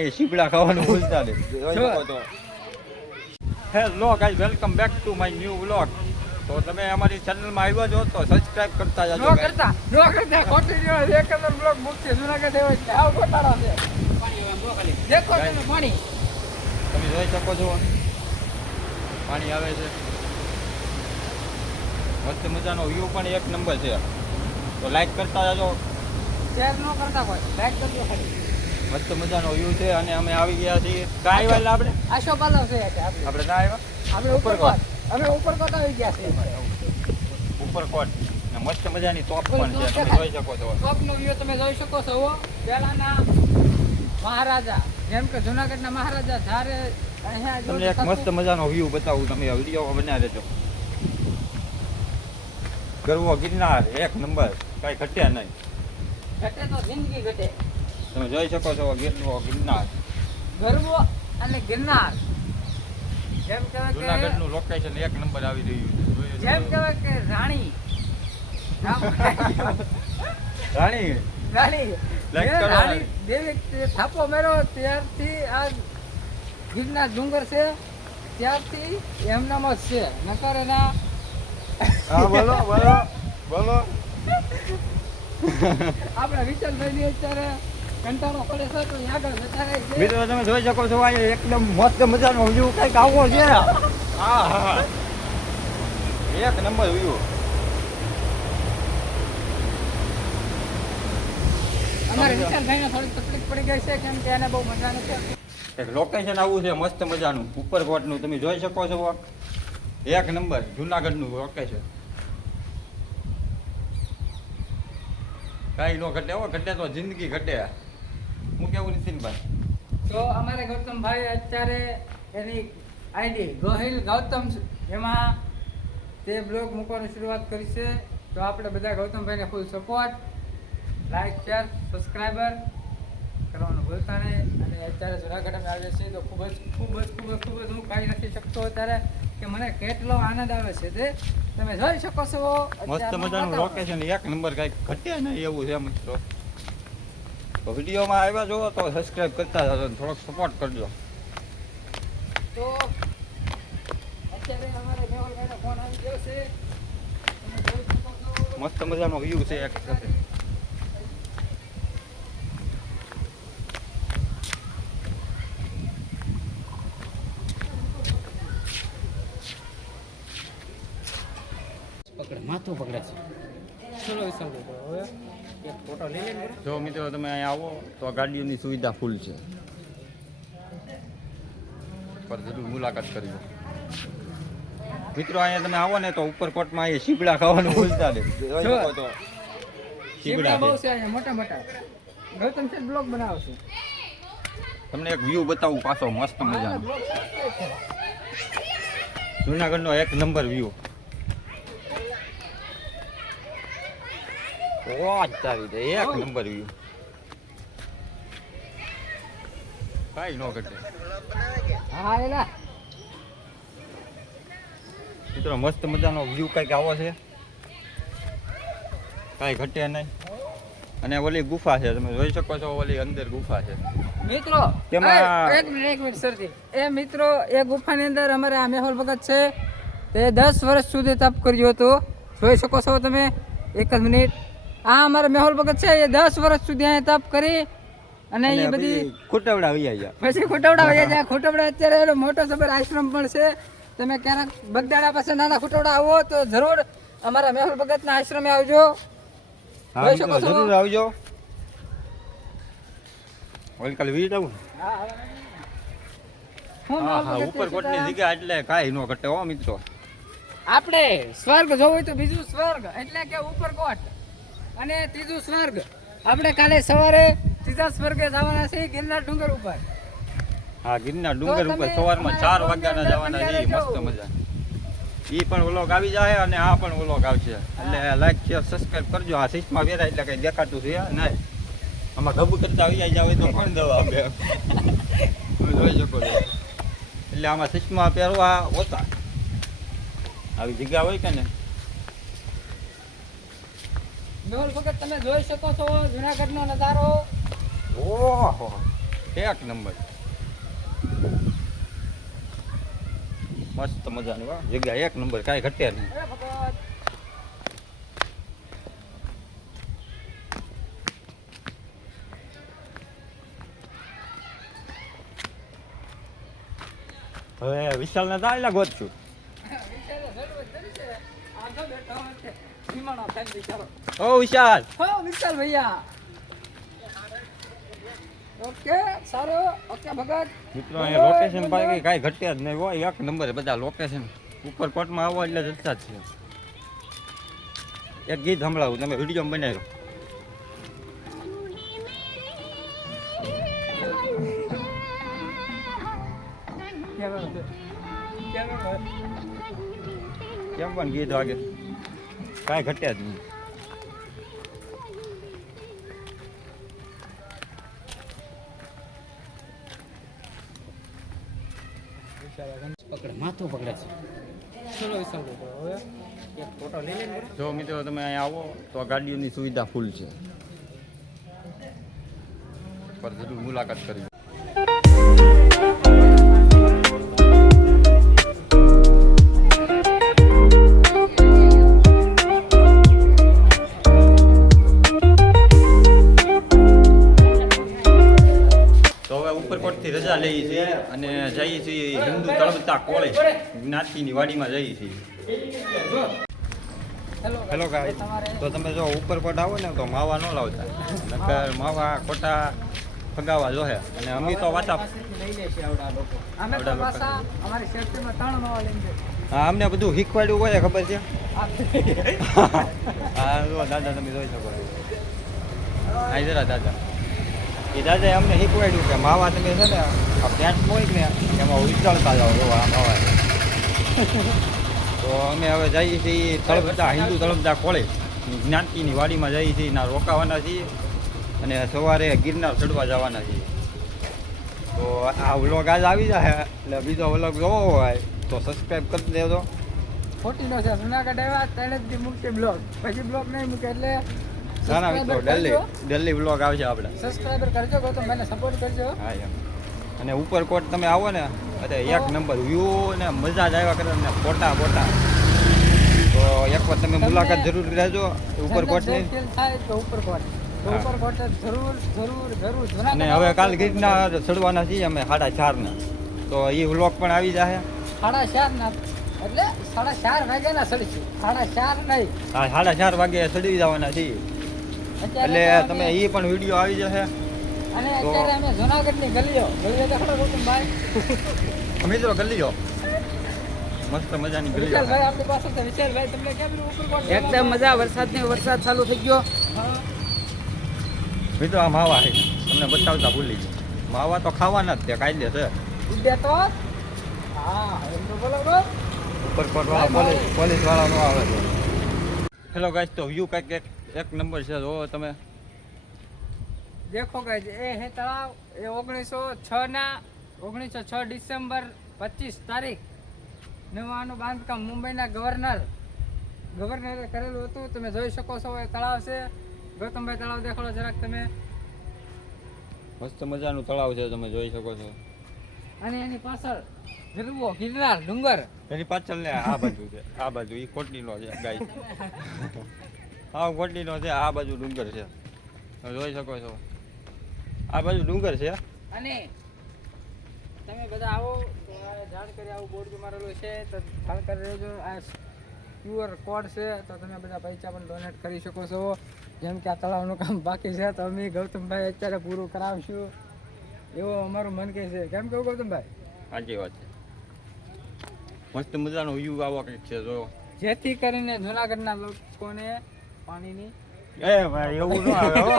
માં એ શીપડા ખાવાનું ભૂલતા નહીં. Hello guys, welcome back to my new vlog. તો તમે અમારી ચેનલમાં આવ્યા છો તો સબસ્ક્રાઇબ કરતા જાજો. નો કરતા ખોટી ન્યૂઝ એક જ બ્લોગ મૂકશે જૂનાગઢ એવો છે. આવ ખોટાડો છે. પાણી આવે બો ખાલી દેખો તમે પાણી તમે જોઈ શકો છો પાણી આવે છે. મસ્ત મજાનો વ્યૂ પણ એક નંબર છે. તો લાઈક કરતા જાજો. શેર નો કરતા કોઈ લાઈક કરજો ખાલી. મસ્ત મજાનો વ્યૂ છે અને અમે આવી ગયા છીએ. કાંઈ વાલા આપણે આશો પાલવ છે આપણે આપણે ના આવ્યા આપણે ઉપરકોટ આવી ગયા છે. ઉપરકોટ ને મસ્ત મજાની તોપ પણ છે. તમે જોઈ શકો છો. ટોપનો વ્યૂ તમે જોઈ શકો છો. પહેલાના મહારાજા જેમ કે જૂનાગઢના મહારાજા જ્યારે અહીંયા તમને એક મસ્ત મજાનો વ્યૂ બતાવું. તમે વિડીયો બનાવી દેજો. ગરવો ગિરનાર એક નંબર, કઈ ઘટ્યા નહીં. ઘટે તો જિંદગી ઘટે. તમે જોઈ શકો છો ગરવો ગિરનાર. ગરવો અને ગિરનાર જેમ કહેવાય કે જૂનાગઢનું લોકેશન એક નંબર આવી રહ્યું છે. જેમ કહેવાય કે રાણી રાણી Like કરો. રાણી દેવી થાપો મેળો ત્યારથી આ ગિરનાર ડુંગર છે ત્યારથી એમનામાં જ છે. નકર એના હા બોલો બોલો બોલો. આપણા વિઠ્ઠલભાઈની અત્યારે કંટાળો પડે છે તો આગળ જતા રહે છે. મિત્રો તમે જોઈ શકો છો આ એકદમ મસ્ત મજાનો વ્યૂ કઈક આવો છે. હા હા એક નંબર વ્યૂ. અમારે વિઠ્ઠલભાઈને થોડીક તકલીફ પડી ગઈ છે કેમ કે એને બહુ મજા નથી. એક લોકેશન આવું છે મસ્ત મજાનું ઉપરકોટનું. તમે જોઈ શકો છો એક નંબર જૂનાગઢનું લોકેશન. કઈ નો ઘટે હો, ઘટે તો જિંદગી ઘટે. હું કેવું નીતિનભાઈ? તો અમારે ગૌતમભાઈ અત્યારે એની આઈડી ગોહિલ ગૌતમ એમાં તે બ્લોગ મૂકવાની શરૂઆત કરી છે. તો આપણે બધા ગૌતમભાઈને full support, like share subscriber કરવાનું ભૂલતા નહીં. અને અત્યારે જૂનાગઢમાં આવે છે તો ખૂબ જ હું કાંઈ નથી શકતો અત્યારે કે મને કેટલો આનંદ આવે છે તે તમે જોઈ શકો છો. મસ્ત મજાનું લોકેશન એક નંબર, કઈ ઘટે નહીં એવું છે મિત્રો. તો વિડીયોમાં આવ્યા જો તો સબસ્ક્રાઇબ કરતા જાજો, થોડોક સપોર્ટ કરજો. તો અત્યારે અમારે મેહુલભાઈનો ફોન આવી ગયો છે. તમે જોઈ શકો છો. મસ્ત મજાનો વ્યૂ છે એક સાથે. માથું પકડે છે. ચલો વિશાલ હવે એક ફોટો લઈ લે. જો મિત્રો તમે અહીંયા આવો તો ગાડીઓની સુવિધા ફૂલ છે. પર જરૂર મુલાકાત કરજો. મિત્રો અહીંયા તમે આવો ને તો ઉપરકોટમાં એ શીપડા ખાવાનું ભૂલતા નહીં. જોઈ શકો તો શીપડા બહુ શીપડા છે અહીંયા મોટા મોટા. ગૌતમ છે બ્લોગ બનાવશે. તમને એક વ્યૂ બતાવું પાછો મસ્ત મજાનો. જૂનાગઢનો એક નંબર વ્યૂ. એક નંબર વ્યૂ, કઈ નો ઘટે. હા એલા મિત્રો મસ્ત મજાનો વ્યૂ કઈક આવો છે, કઈ ઘટે નહીં. અને ઓલી ગુફા છે, તમે જોઈ શકો છો. ઓલી અંદર ગુફા છે મિત્રો. તેમાં એક મિનિટ સરજી. એ મિત્રો એ ગુફાની અંદર અમારે આ મેહુલ ભગત છે તે 10 વર્ષ સુધી તપ કર્યું હતું. જોઈ શકો છો તમે. એક જ મિનિટ. આ અમારે મેહુલ ભગત છે એ 10 વર્ષ સુધી અહીંયા તપ કરી અને એ બધી ખોટવડા વૈયા ગયા. પછી ખોટવડા વયા જાય. ખોટવડા અત્યારે એનો મોટો સબર આશ્રમ પણ છે. તમે ક્યારેક બગદાણા પાસે નાના ખોટવડા આવો તો જરૂર અમારા મેહુલ ભગતના આશ્રમે આવજો. હા જોઈ મિત્રો શકો છો. જરૂર આવજો. ઓલી કાલે વીજ આવું. હું હા મેહુલ હા ભગત ઉપરકોટની જગ્યા એટલે કાંઈ નો ઘટે હો મિત્રો. આપણે સ્વર્ગ જોવું હોય તો બીજું સ્વર્ગ એટલે કે ઉપરકોટ અને ત્રીજું સ્વર્ગ. આપણે કાલે સવારે ત્રીજા સ્વર્ગે જવાના છે ગિરનાર ડુંગર ઉપર. હા ગિરનાર ડુંગર તો ઉપર તમે સવારમાં 4 અમારા વાગ્યાના જવાના છે. અંદર મસ્ત મજા. ઈ પણ વ્લોગ આવી જાય અને આ પણ વ્લોગ આવશે. એટલે લાઈક શેર સબસ્ક્રાઇબ કરજો. આ સીટમાં બેરા એટલે કઈ દેખાતું છે નહીં. આમાં ગબ કરતા આવી જાય તો કોણ દવા આપે? તમે જોઈ શકો છો. એટલે આમાં સીટમાં પહેરવા ઓછા આવી જગ્યા હોય કે ને. મેહુલ ભગત તમે જોઈ શકો છો જુનાગઢનો નજારો. ઓહો એક નંબર મસ્ત મજાની વાહ જગ્યા એક નંબર કાંઈ ઘટે નહીં. અરે ભગત હવે વિશાલને તો આયલા ગોતશું. વિચારો જરૂર કરી છે આગળ બેઠો છે વિમાનો ખાઈ વિચારો ઓ વિશાલ હો વિશાલ ભૈયા ઓકે સારો ઓકે ભગત મિત્રો અહીંયા લોકેશન પાકી કાંઈ ઘટે જ નહીં હોય એક નંબર બધા લોકેશન ઉપર કોટમાં આવો એટલે જતા જ છે. એક ગીત સંભળાવું તમે વિડીયો બનાવ્યો. કેમ પણ ગીત વાગે કાંઈ ઘટે જ નહીં. પકડે માથું પકડે છે. ચલો વિશાલ હવે એક ફોટો લઈ લઈને જો મિત્રો તમે અહીંયા આવો તો ગાડીઓની સુવિધા ફૂલ છે પર જરૂર મુલાકાત કરવી. તો હવે ઉપરકોટથી રજા લઈએ છીએ અને જઈએ છીએ હિન્દુ તળપતા કોળે જ્ઞાતિની વાડીમાં જઈએ છીએ. હેલો ગાય તો તમે જો ઉપરકોટ આવો ને તો માવા ન લાવતા નકર માવા ખોટા ફગાવા જોહે અને અમે તો વાતા લઈ લેશે આવડા લોકો અમે તો પાછા અમારી સેફ્ટીમાં 3 નવા લઈને જઈએ. હા અમને બધું શીખવાડ્યું હોય ખબર છે. આ હા જો દાદા તમે જોઈ શકો છો. હા જરા દાદા એ દાદાએ અમને શીખવાડ્યું કે માવા તમે છે ને આ પેન્ટ હોય ને એમાં ઉચાળતા જાઓ જો આ માવા તો અમે હવે જઈએ છીએ તળપદા હિન્દુ તળપદા કોળે જ્ઞાતિની વાડીમાં જઈએ છીએ ના રોકાવાના છીએ અને સવારે ગિરનાર ચડવા જવાના છીએ. તો આ વ્લોગ આજ આવી જાય એટલે બીજો વ્લોગ જોવો હોય તો સબસ્ક્રાઈબ કરી દેજો. ખોટીનો છે જુનાગઢ આવ્યા ત્યારે જ મૂકશે બ્લોગ પછી બ્લોગ નહીં મૂકે એટલે ના ના મિત્રો ડેલી વ્લોગ આવશે આપણે. સબસ્ક્રાઇબર કરજો ગૌતમ મને સપોર્ટ કરજો. હા એમ અને ઉપરકોટ તમે આવો ને અરે એક નંબર વ્યૂ ને મજા જ આવ્યા કરે ને ફોટા બોટા તો એકવાર તમે મુલાકાત જરૂર લેજો ઉપરકોટની. ફીલ થાય તો ઉપરકોટ તો હા. ઉપરકોટ જરૂર જરૂર જરૂર અને જુનાગઢ હવે કાલ ગીરના ચડવાના છીએ અમે 4:30 તો એ વ્લોગ પણ આવી જશે. 4:30 ના એટલે 4:30 વાગ્યાના સડીશું 4:30 નહીં હા 4:30 વાગે ચડી જવાના છીએ એટલે તમે એ પણ વિડીયો આવી જશે. અને તો- અત્યારે અમે જુનાગઢની ગલીઓ દેખાડો ગૌતમભાઈ મિત્રો ગલી જો મસ્ત મજાની ગલી વિશાલભાઈ આપણી પાસે છે વિશાલભાઈ તમને કેમ ઉપરકોટ એકદમ મજા વરસાદ ચાલુ થઈ ગયો. મિત્રો આ માવા છે તમને બતાવતા ભૂલી ગયો. માવા તો ખાવાના જ તે કાયદે છે. ઉડે તો હા એમ તો બોલો બો ઉપરકોટ વાળા પોલીસ વાળા નો આવે છે. હેલો ગાઈસ તો વ્યૂ કંઈક એક નંબર છે જો તમે દેખો ગાઈસ એ હે તળાવ એ 1906 ડિસેમ્બર 25 તારીખ નવાનું બાંધકામ મુંબઈના ગવર્નરે કરેલું હતું. તમે જોઈ શકો છો એ તળાવ છે. ગૌતમભાઈ તળાવ દેખાડો જરાક તમે. મસ્ત મજાનું તળાવ છે તમે જોઈ શકો છો. અને એની પાછળ ગરવો ગિરનાર ડુંગર એની પાછળ ને આ બાજુ છે આ બાજુ એ કોટડીનો છે ગાઈસ હા કોટડીનો છે આ બાજુ ડુંગર છે તમે જોઈ શકો છો આ બાજુ ડુંગર છે. અને તમે બધા આવો તો આ જાણકારી આવું બોર્ડ મારેલું છે તો જાણકારી રહેજો. આ QR કોડ છે તો તમે બધા પૈસા પણ ડોનેટ કરી શકો છો. જેમ કે આ તળાવનું કામ બાકી છે તો અમે ગૌતમભાઈ અત્યારે પૂરું કરાવશું એવું અમારું મન કહે છે. કેમ કેવું ગૌતમભાઈ? સાચી વાત છે. મસ્ત મજાનો વ્યૂ આવો કંઈક છે જો. જેથી કરીને જુનાગઢના લોકોને પાણીની એ ભાઈ એવું ન આવે હો.